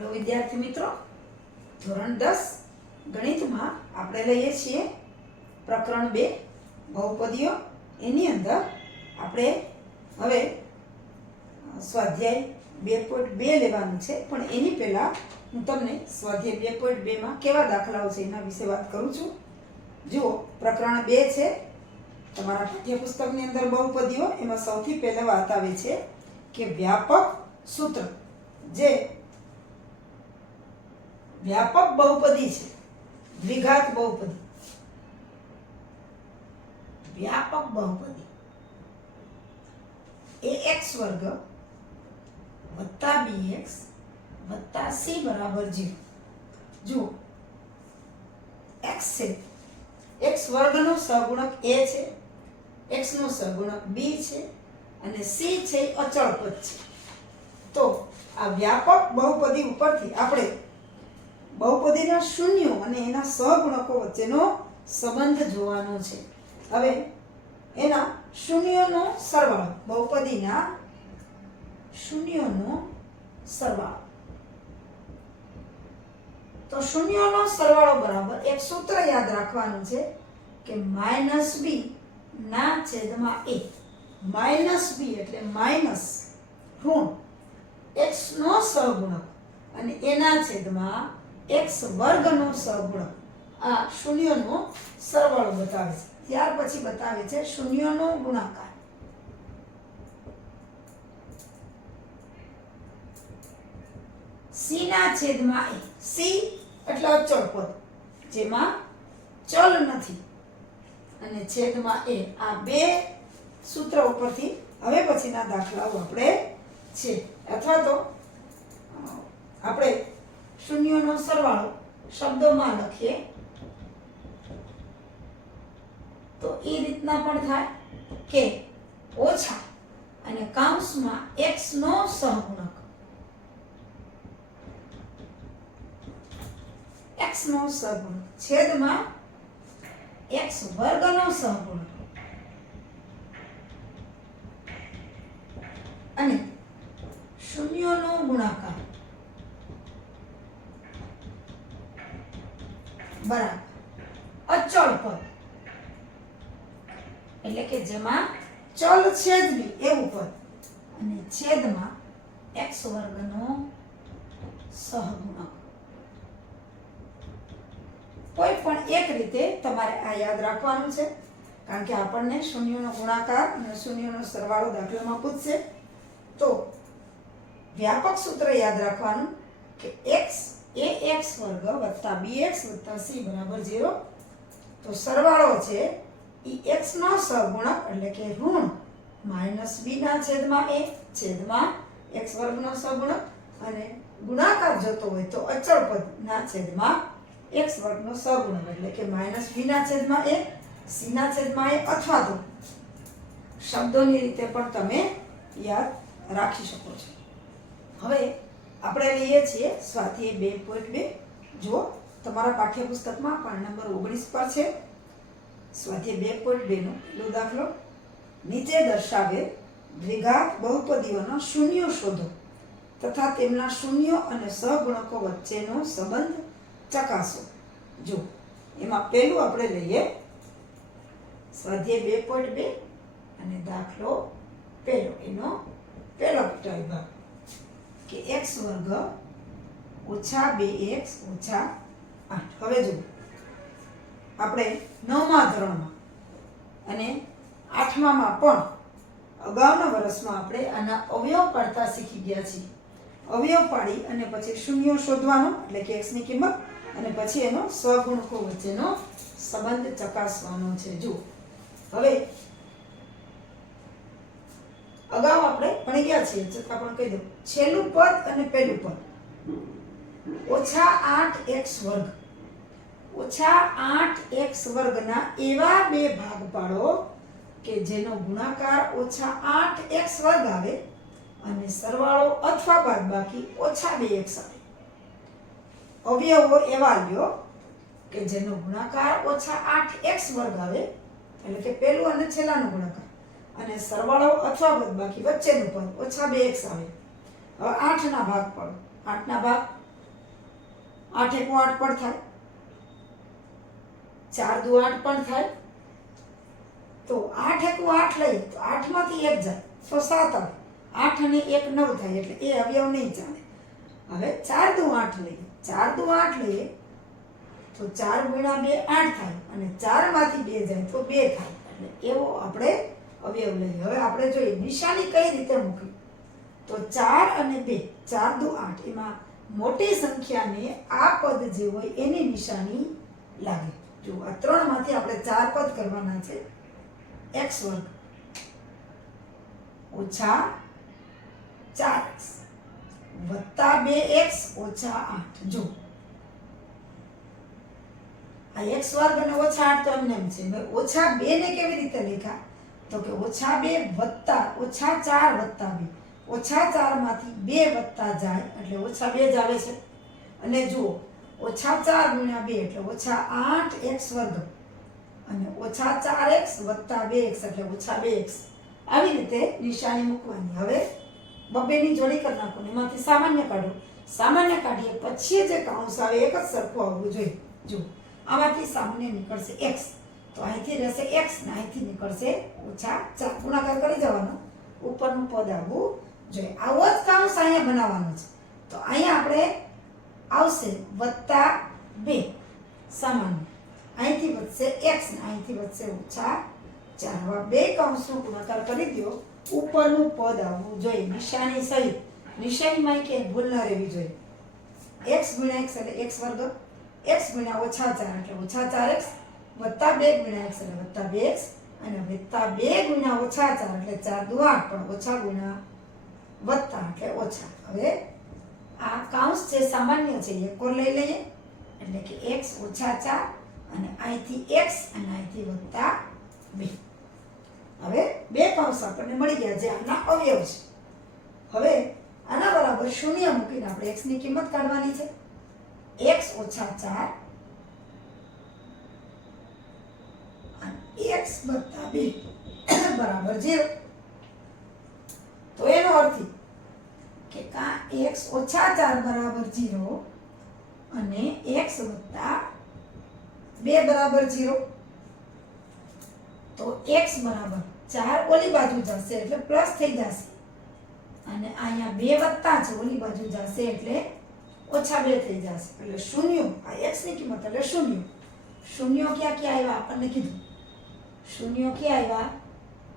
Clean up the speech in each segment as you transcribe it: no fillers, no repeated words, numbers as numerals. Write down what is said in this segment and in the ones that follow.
Hello विद्यार्थी मित्रों, ધોરણ 10 ગણિતમાં આપણે લઈએ છીએ પ્રકરણ 2 બહુપદીઓ। એની અંદર આપણે હવે સ્વાધ્યાય 2.2 લેવાનું છે, પણ એની પહેલા હું તમને સ્વાધ્યાય 2.2 માં કેવા દાખલાઓ છે એના વિશે વાત કરું છું। જુઓ, પ્રકરણ 2 છે તમારા પાઠ્યપુસ્તકની અંદર બહુપદીઓ। એમાં સૌથી પહેલા વાત આવે છે કે વ્યાપક સૂત્ર, જે व्यापक बहुपदी है, द्विघात बहुपदी, व्यापक बहुपदी ax वर्ग वत्ता bx वत्ता c बराबर 0। जो x है, x वर्ग नो सहगुणक a है, x नो सहगुणक b है અને c છે અચળ પદ છે। તો આ વ્યાપક બહુપદી ઉપરથી આપણે બહુપદીના શૂન્યો અને એના સહગુણકો વચ્ચેનો સંબંધ જોવાનો છે। હવે એના શૂન્યોનો સરવાળો, બહુપદીના શૂન્યોનો સરવાળો, તો શૂન્યોનો સરવાળો બરાબર એક સૂત્ર યાદ રાખવાનું છે કે -b ના છેદમાં a। -b એટલે માઈનસ ઋણ x નો સહગુણક અને એના છેદમાં x વર્ગનો સહગુણક, આ શૂન્યનો સરવાળો બતાવે છે। ત્યાર પછી બતાવે છે શૂન્યનો ગુણાકાર। c ના છેદમાં a, c એટલે અચળ પદ જેમાં ચલ નથી, અને છેદમાં a। આ બે સૂત્ર ઉપરથી હવે પછીના દાખલાઓ આપણે છે, અથવા તો આપણે શૂન્યોનો સરવાળો શબ્દોમાં લખીએ તો એ રીતના પણ થાય કે ઓછા અને કૌંસમાં x નો સહગુણક, x નો સહગુણક છેદમાં x વર્ગનો સહગુણક અને શૂન્યોનો ગુણાકાર બરાબર અચળ પદ, એટલે કે જેમાં ચલ છે જ નહીં એવું પદ, અને છેદમાં x વર્ગનો સહગુણક। કોઈ પણ એક રીતે તમારે આ યાદ રાખવાનું છે, કારણ કે આપણને શૂન્યનો ગુણાકાર અને શૂન્યનો સરવાળો દાખલામાં પૂછશે। તો વ્યાપક સૂત્ર યાદ રાખવાનું કે ax વર્ગ વત્તા bx વત્તા c બરાબર 0। તો સરવાળો છે ઈ x નો સહગુણક એટલે કે ઋણ -b ના છેદમાં a છેદમાં x વર્ગનો સહગુણક, અને ગુણાકાર જોતો હોય તો અચળ પદ ના છેદમાં x વર્ગનો સહગુણક એટલે કે -b ના છેદમાં a, c ના છેદમાં a, અથવા તો શબ્દોની રીતે પણ તમે યાદ રાખી શકો છો। હવે આપણે લઈએ છીએ સ્વાધ્યાય 2.2। જો તમારા પાઠ્યપુસ્તકમાં પાન નંબર 19 પર છે સ્વાધ્યાય 2.2 નો પહેલો દાખલો। નીચે દર્શાવેલ દ્વિઘાત બહુપદીઓના શૂન્યો શોધો તથા તેમના શૂન્યો અને સહગુણકો વચ્ચેનો સંબંધ ચકાસો। જો એમાં પહેલું આપણે લઈએ સ્વાધ્યાય 2.2 અને દાખલો પહેલો, એનો પહેલો પેટા વિભાગ કે x વર્ગ ઓછા 2x ઓછા 8। હવે જો આપણે 9મા ધોરણમાં અને 8મામાં પણ અગાઉના વર્ષમાં આપણે આના અવયવ પાડતા શીખી ગયા છીએ। અવયવ પાડી અને પછી શૂન્યો શોધવાનો એટલે કે x ની કિંમત, અને પછી એનો સહગુણકો વચ્ચેનો સંબંધ ચકાસવાનો છે। જો હવે અગાઉ આપણે ભણી ગયા છીએ, છતાં પણ કહી દઉં, છેલ્લું પદ અને પહેલું પદ ઓછા 8x વર્ગ, ઓછા 8x વર્ગના એવા બે ભાગ પાડો કે જેનો ગુણાકાર ઓછા 8x વર્ગ આવે અને સરવાળો અથવા બાદબાકી ઓછા 2x આવે। અવયવો એવા લ્યો કે જેનો ગુણાકાર ઓછા 8x વર્ગ આવે, એટલે કે પહેલું અને છેલ્લાનો ગુણાકાર, અને સરવાળો અથવા બાદબાકી વચ્ચેનું પદ ઓછા 2x આવે। હવે 8 ના ભાગ પાડો, 8 ના ભાગ 8 એકુ 8 પણ થાય, 4 દુ 8 પણ થાય. તો 8 એકુ 8 લઈએ તો 8 માંથી 1 જાય તો 7 આવે. 8 અને 1 9 થાય એટલે એ અવયવ નહીં ચાલે. હવે 4 દુ 8 લઈએ, 4 દુ 8 લઈએ તો 4 ગુણ્યા 2 8 થાય અને 4 માંથી 2 જાય તો 2 થાય. એટલે એવો આપણે અવયવ લઈએ. હવે આપણે જોઈએ નિશાની કઈ રીતે મૂકવી. તો 4 અને 2, 4 દુ 8, એમાં મોટી સંખ્યાને આ પદ જે હોય એની નિશાની લાગે. જો આ 3 માંથી આપણે 4 પદ કરવાના છે. x વર્ગ ઓછા 4x વત્તા 2x ઓછા 8. જો આ x વર્ગ અને ઓછા 8 તો એમને એમ છે. હવે ઓછા 2 ને કેવી રીતે લખ્યા? તો કે ઓછા 2 વત્તા ઓછા 4 વત્તા 2, ઓછા 4 માંથી 2 વત્તા જાય એટલે ઓછા 2 જ આવે છે. અને જુઓ ઓછા 4 ગુણ્યા 2 એટલે ઓછા 8x વર્ગ અને ઓછા 4x વત્તા 2x એટલે ઓછા 2x. આવી રીતે નિશાની મૂકવાની. હવે બબેની જોડી કરી નાખો, એમાંથી સામાન્ય કાઢો. સામાન્ય કાઢીએ પછી જે કૌંસ આવે એક જ સરખું આવવું જોઈએ. જો આમાંથી સામાન્ય નીકળશે x, તો અહીંથી રહેશે x ને અહીંથી નીકળશે ઓછા 4. ગુણાકાર કરી જવાનો, ઉપરનું પદ આવવું જોઈએ. આવો જ કૌંસ અહીંયા બનાવવાનો છે. તો અહીંયા આપણે આવશે વત્તા 2 સામાન્ય, અહીંથી વધશે x ને અહીંથી વધશે ઓછા 4. હવે બે કૌંસનો ગુણાકાર કરી દો, ઉપરનું પદ આવવું જોઈએ નિશાની સહિત. નિશાનીમાં કે ભૂલ ન રહેવી જોઈએ. x ગુણ્યા x એટલે x વર્ગ, x ગુણ્યા ઓછા 4 એટલે ઓછા 4x વત્તા 2 ગુણ્યા x એટલે વત્તા 2x અને વત્તા 2 ગુણ્યા ઓછા 4 એટલે 4 દુ 8 પણ ઓછા ગુણ્યા વત્તા એટલે ઓછા. હવે આ કૌંસ છે સામાન્ય છે, એક ઓર લઈ લઈએ એટલે કે x ઓછા 4 અને અહીંથી x અને અહીંથી વત્તા 2. હવે બે કૌંસ આપણને મળી ગયા જે આના અવયવ છે. હવે આના બરાબર શૂન્ય મૂકીને આપણે x ની કિંમત કાઢવાની છે. x ઓછા 4 અને x વત્તા 2 બરાબર 0. તો એનો અર્થ કે કા x ઓછા 4 બરાબર 0 અને x વત્તા 2 બરાબર 0. તો x બરાબર 4 ઓલી બાજુ જશે એટલે પ્લસ થઈ જશે અને અહીંયા 2 વત્તા છે ઓલી બાજુ જશે એટલે ઓછા 2 થઈ જશે એટલે શૂન્ય. આ x ની કિંમત એટલે શૂન્ય. શૂન્ય ક્યાં ક્યાં આવ્યા આપણને કીધું. શૂન્ય ક્યાં આવ્યા?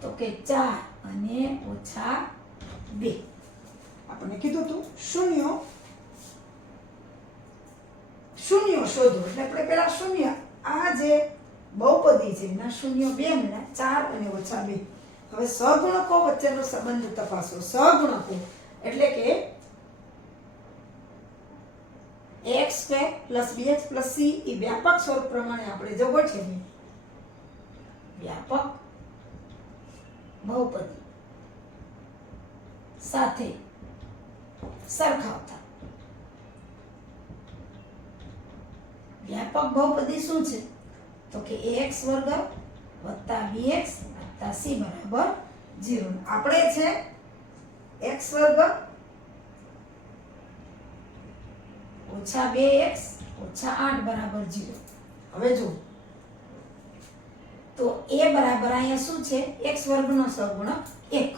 તો કે 4 અને ઓછા 2 આપણને કીધું હતું. શૂન્ય શૂન્ય શોધો એટલે આપણે પેલા શૂન્ય આ જે બહુપદી છે એના શૂન્ય 2 મળ્યા 4 અને ઓછા 2. હવે સહગુણકો વચ્ચેનો સંબંધ તપાસો. સહગુણકો એટલે કે x² + bx + c એ વ્યાપક સ્વરૂપ પ્રમાણે આપણે જો ગોઠવીએ વ્યાપક બહુપદી સાથે સરખાવતા. વ્યાપક બહુપદી શું છે? તો કે ax વર્ગ વત્તા bx વત્તા c બરાબર 0. આપણે છે x વર્ગ ઓછા 2x ઓછા 8 બરાબર 0. હવે જો તો a બરાબર અહીંયા શું છે? x વર્ગનો સહગુણક 1.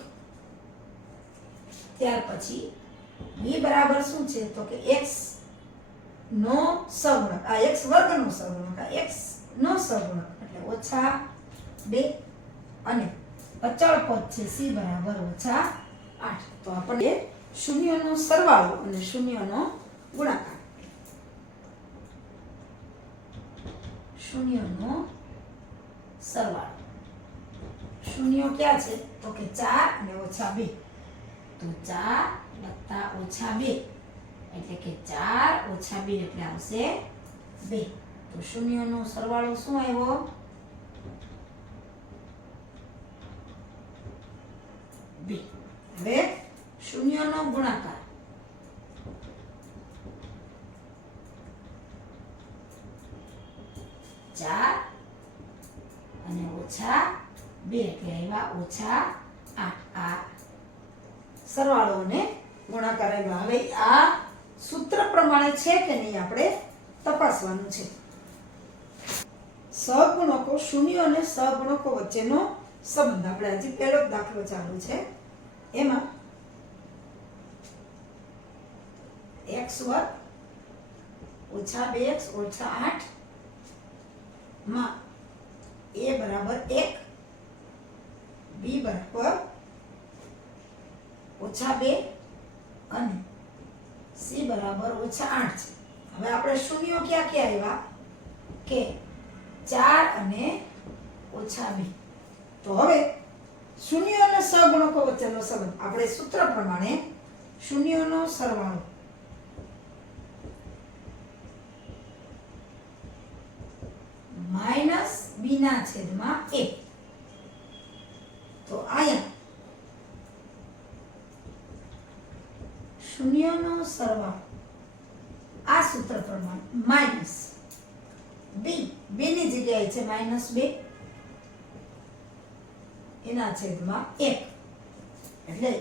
ત્યાર પછી b બરાબર શું છે? તો કે x નો સહગુણક, આ x વર્ગનો સહગુણક, આ x નો સહગુણક એટલે ઓછા 2 અને અચળ પદ છે c બરાબર ઓછા 8. તો આપણે શૂન્યનો સરવાળો અને શૂન્યનો ગુણાકાર. શૂન્યનો સરવાળો. શૂન્ય ક્યાં છે? તો કે 4 અને ઓછા 2. તો 4 વત્તા ઓછા 2 એટલે કે 4 ઓછા 2 એટલે આવશે 2. તો શૂન્યનો સરવાળો શું આવ્યો? 2. હવે શૂન્યનો ગુણાકાર. ચાર અને ઓછા 2 એટલે આવ્યા ઓછા 8. આ સરવાળો અને ગુણાકાર આવ્યા. હવે આ સૂત્ર પ્રમાણે છે કે નહીં આપણે તપાસવાનું છે. સહગુણકો, શૂન્યો અને સહગુણકો વચ્ચેનો સંબંધ. આપણે હજી પહેલો જ દાખલો ચાલુ છે. એમાં x વર્ગ ઓછા 2x ઓછા 8 માં a બરાબર 1, b બરાબર ઓછા 2 અને c બરાબર ઓછા 8 છે. હવે આપણે શૂન્યો ક્યાં ક્યાં આવ્યા કે 4 અને ઓછા 2. તો હવે શૂન્યો અને સહગુણકો વચ્ચેનો સંબંધ આપણે સૂત્ર પ્રમાણે શૂન્યોનો સરવાળો માઈનસ b ના છેદમાં a. તો અહીંયા શૂન્યનો સરવાળો આ સૂત્ર પ્રમાણે માઈનસ b ની જગ્યાએ છે -2 એના છેદમાં 1. એટલે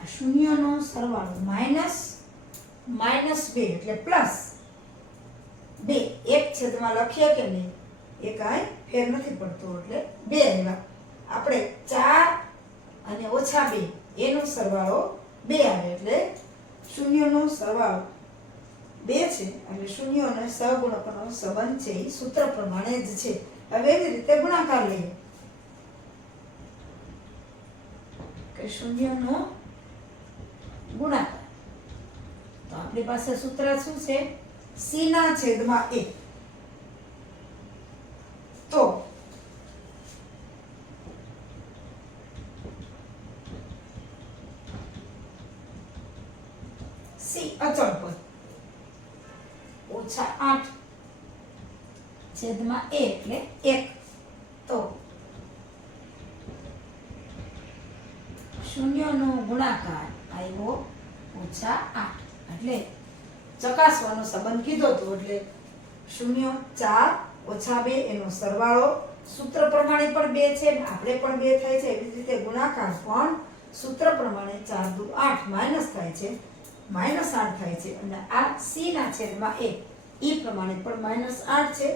આ શૂન્યનો સરવાળો માઈનસ -2 એટલે પ્લસ 2. 1 છેદમાં લખીએ કે નહીં એ કાંઈ ફેર નથી પડતો એટલે 2 આવ્યા. આપણે 4 અને ઓછા 2 એનો સરવાળો 2 આવે એટલે શૂન્યનો સરવાળો 2 છે. અને શૂન્ય અને સહગુણકોનો સંબંધ છે એ સૂત્ર પ્રમાણે જ છે. હવે એવી રીતે ગુણાકાર લઈએ કે શૂન્યનો ગુણાકાર. તો આપણી પાસે સૂત્ર શું છે? c ના છેદમાં a. તો c અચળ પદ ઓછા 8 છેદમાં a એટલે 1. તો શૂન્યનો ગુણાકાર આવ્યો ઓછા 8. એટલે ચકાસવાનો સંબંધ કીધો તો એટલે 0 4 ઓછા 2 એનો સરવાળો સૂત્ર પ્રમાણે પણ 2 છે, આપણે પણ 2 થાય છે. એવી રીતે ગુણાકાર પણ સૂત્ર પ્રમાણે 4 દુ 8 માઈનસ થાય છે, -8 થાય છે. અને આ c ના છેદમાં a ઈ પ્રમાણે પણ -8 છે.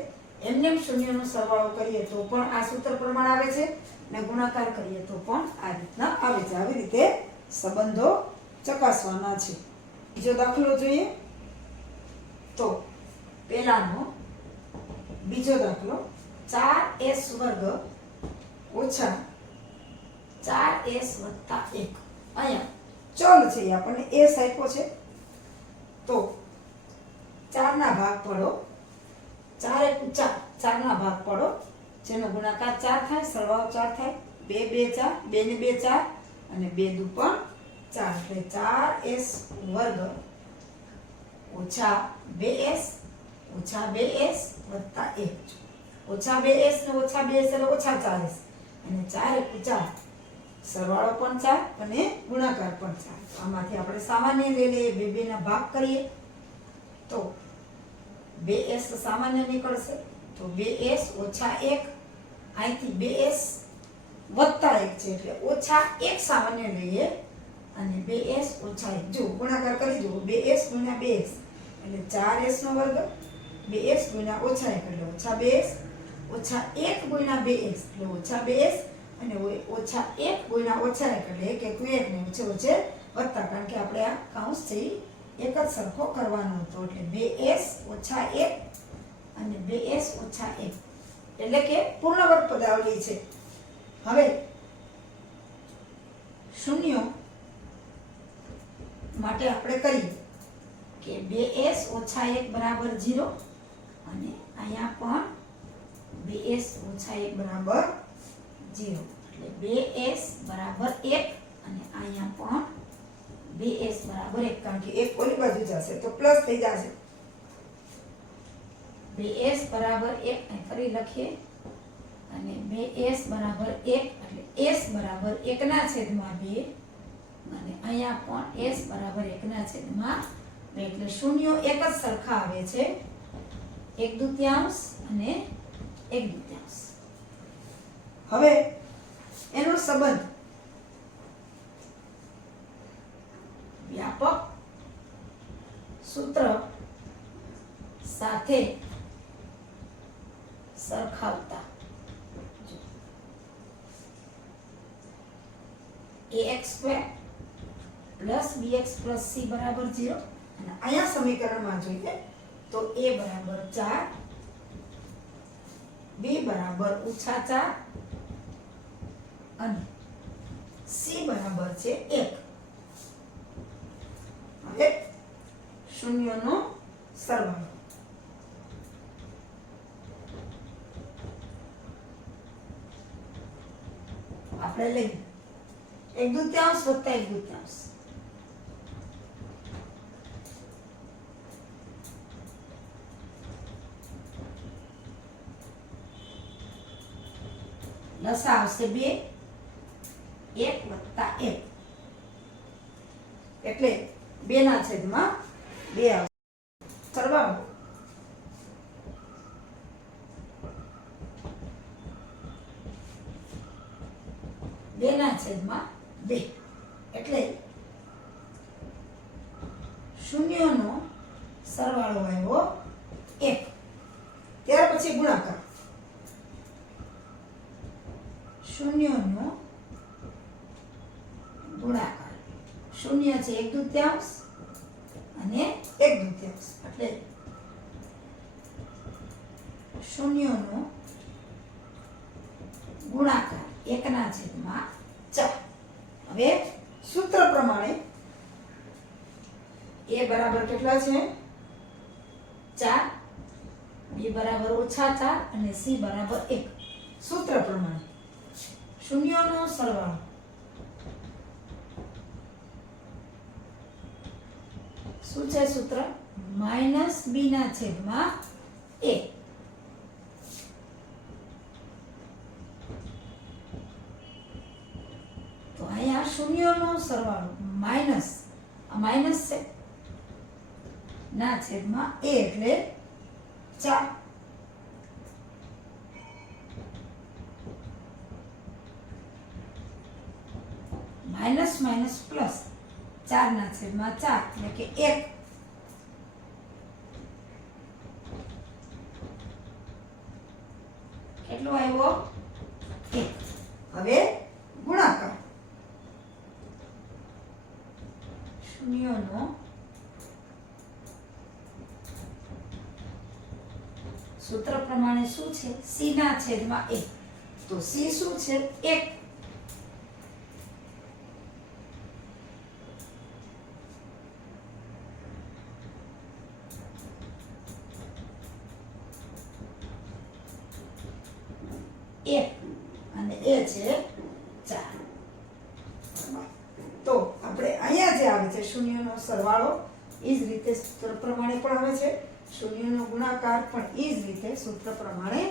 એમને શૂન્યનો સરવાળો કરીએ તો પણ આ સૂત્ર પ્રમાણે આવે છે અને ગુણાકાર કરીએ તો પણ આ રીતના આવે છે. આવી રીતે સંબંધો ચકાસવાના છે. બીજો દાખલો જોઈએ તો પહેલાનો બીજો દાખલો 4s વર્ગ ઓછા 4s વત્તા 1. અહીંયા ચલ છે એ આપણને s આપ્યો છે. તો 4 ના ભાગ પાડો, 4 1 4 ના ભાગ પાડો જેનો ગુણાકાર 4 થાય, સરવાળો 4 થાય. 2 2 4 2 ને 2 4 અને 2 દુ પણ 4 એટલે 4s વર્ગ ઓછા 2s ઓછા 2s વત્તા 1. ઓછા 2s ને ઓછા 2s એટલે ઓછા 4s અને 4 1 4 સરવાળો પણ 4 અને ગુણાકાર પણ 4. આમાંથી આપણે સામાન્ય લઈ લઈએ, 2 2 ના ભાગ કરીએ તો 2s સામાન્ય નીકળશે. તો 2s ઓછા 1 અહીંથી 2s વત્તા 1 છે એટલે ઓછા 1 સામાન્ય લઈએ અને 2s ઓછા 1 જો ગુણાકાર કરી દો. 2s ગુણ્યા 2s એટલે 4s નો વર્ગ, 2s ગુણ્યા ઓછા 1 એટલે ઓછા 2s, ઓછા 1 ગુણ્યા 2s એટલે ઓછા 2s અને ઓછા 1 ગુણ્યા ઓછા 1 એટલે 1 1 ને ઓછે ઓછે વત્તા. કારણ કે આપણે આ કાઉન્સ છે એક જ સરખો કરવાનો હતો એટલે 2s ઓછા 1 અને 2s ઓછા 1 એટલે કે પૂર્ણ વર્ગ પદાવલી છે. હવે શૂન્યો માટે આપણે કરીએ કે 2s ઓછા 1 બરાબર 0 અને અહીંયા પણ 2s ઓછા 1 બરાબર 0 એટલે 2s બરાબર 1 અને અહીંયા પણ 2s બરાબર 1 કારણ કે 1 ઓલી બાજુ જશે તો પ્લસ થઈ જશે. 2s બરાબર 1 અહીં ફરી લખીએ અને 2s બરાબર 1 એટલે s બરાબર 1 ના છેદમાં 2 અને અહીંયા પણ s બરાબર 1 ના છેદમાં 2 એટલે શૂન્યો એક જ સરખા આવે છે, 1/2 અને 1/2. હવે એનો સંબંધ વ્યાપક સૂત્ર સાથે સરખાવતા ax² plus bx plus c બરાબર 0 અને અહીંયા સમીકરણમાં જોઈએ તો a બરાબર 4 b બરાબર -4 અને c બરાબર છે 1. હવે શૂન્યનો સરવાળો આપણે લઈએ 1/2 વત્તા 1/2 લસા આવશે 2 1 વત્તા 1 એટલે 2 ના છેદમાં 2 આવશે. સરવાળો બે ના છેદમાં 2 એટલે શૂન્યનો સરવાળો આવ્યો 1. ત્યાર પછી ગુણાકાર શૂન્યનો ગુણાકાર શૂન્ય છે 1/2 અને 1/2 એટલે શૂન્યનો ગુણાકાર 1 ના છેદમાં 4. હવે સૂત્ર પ્રમાણે a બરાબર કેટલા છે 4, b બરાબર -4 અને c બરાબર 1. સૂત્ર પ્રમાણે શૂન્યનો સરવાળો શું છે સૂત્ર -b ના છેદમાં a. તો અહીંયા શૂન્યનો સરવાળો માઈનસ આ માઈનસ છે ના છેદમાં a એટલે 4. માઇનસ માઇનસ પ્લસ 4 ના છેદમાં 4 એટલે કે 1. કેટલો આવ્યો 1. હવે ગુણાકાર શૂન્યનો સૂત્ર પ્રમાણે શું છે c ના છેદમાં 1. તો c શું છે 1. અને એ છે 4. તો આપણે અહીંયા જે આવે છે શૂન્યનો સરવાળો એ જ રીતે સૂત્ર પ્રમાણે પણ આવે છે, શૂન્યનો ગુણાકાર પણ એ જ રીતે સૂત્ર પ્રમાણે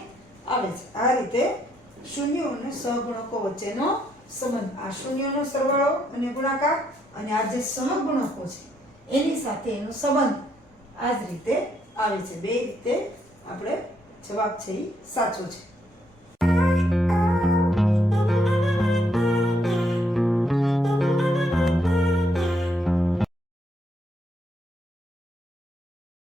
આવે છે. આ રીતે શૂન્યો અને સહગુણકો વચ્ચેનો સંબંધ, આ શૂન્યનો સરવાળો અને ગુણાકાર અને આ જે સહગુણકો છે એની સાથે એનો સંબંધ આ જ રીતે આવે છે. બે રીતે આપણે જવાબ છે એ સાચો છે.